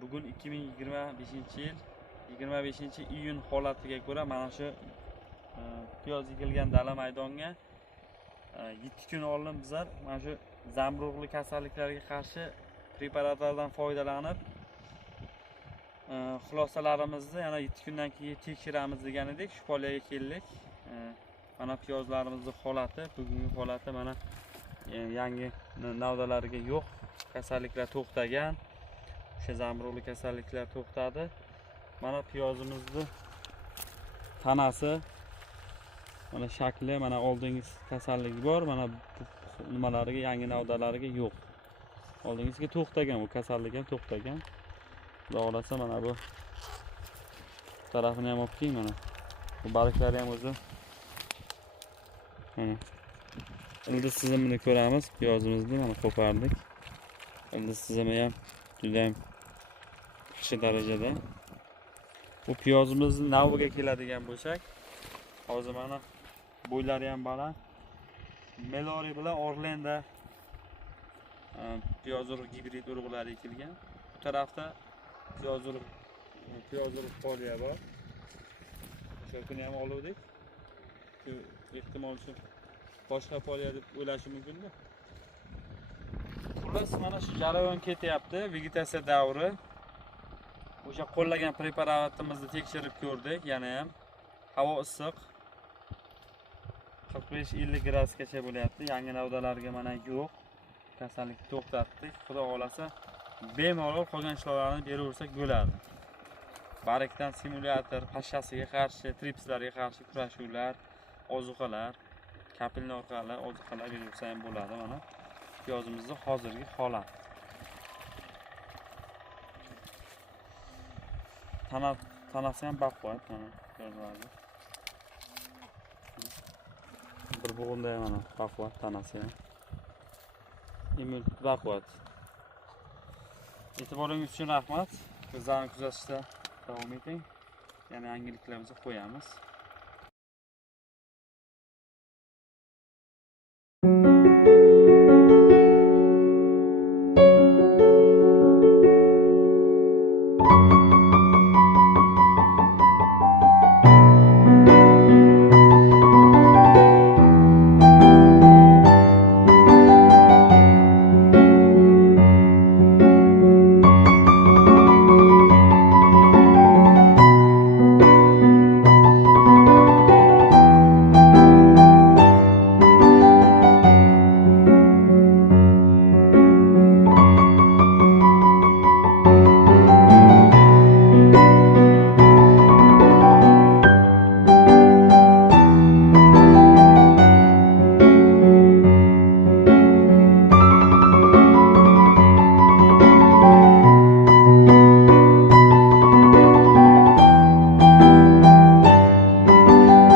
Bugun 2025-yil 25-iyun holatiga ko'ra mana shu piyoz ekilgan dala maydonga 7 kun oldin bizlar mana shu zamburug'li kasalliklarga qarshi preparatlardan foydalanib xulosalarimizni yana 7 kundan keyin tekshiramiz degan edik. Shu polyaga keldik. Mana piyozlarimizning holati, bugungi holati mana yangi navdalariga yo'q. Kasalliklar to'xtagan. O'sha zamburug'li kasalliklar to'xtadi. Mana piyozimizni tanasi, mana shakli, mana oldingiz kasalligi bor, mana nimalariga, yangi navdalariga yo'q. Oldingizga to'xtagan, bu kasallik ham to'xtagan. Xudo xolasa mana bu tarafini ham olib keling, mana. Bu baliklari ham o'zi. Mana ildiz tizimini ko'ramiz, piyozimizni mana qo'pardik. Ildiz tizimi ham juda ham yaxshi darajada. Bu piyozimizni naviga keladigan bo'lsak, hozir mana bo'ylari ham baland. Melori bilan Orlenda piyoz urug' gibrid urug'lari ekilgan. Bu tarafda piyoz urug' polya bor. O'sha kuni ham oluvdik. Ehtimol shu boshqa polya deb o'ylashi mumkin-da. Xullas mana shu jarayon ketyapti, vegetatsiya davri. O'sha qo'llagan preparatimizni tekshirib ko'rdik, yana ham havo issiq. 45-50 gradusgacha bo'lyapti. Yangi navdalarga mana yo'q. Kasallikni to'xtatdik. Xudo xolasa bemalol qolgan ishlarni beraversak bo'ladi. Barikdan simulyator, pashshasiga qarshi, tripslarga qarshi kurashuvlar, ozuqalar, kapilni orqali ozuqalar bersa ham bo'ladi. Mana piyozimizning hozirgi holati. Tanasi ham baquvvat, mana piyozlarni. Bir bo'g'inda ham mana baquvvat tanasi ham. Immunitet baquvvat. E'tiboringiz uchun rahmat. Bizlarni kuzatishda davom eting. Yana yangiliklarimizni qo'yamiz.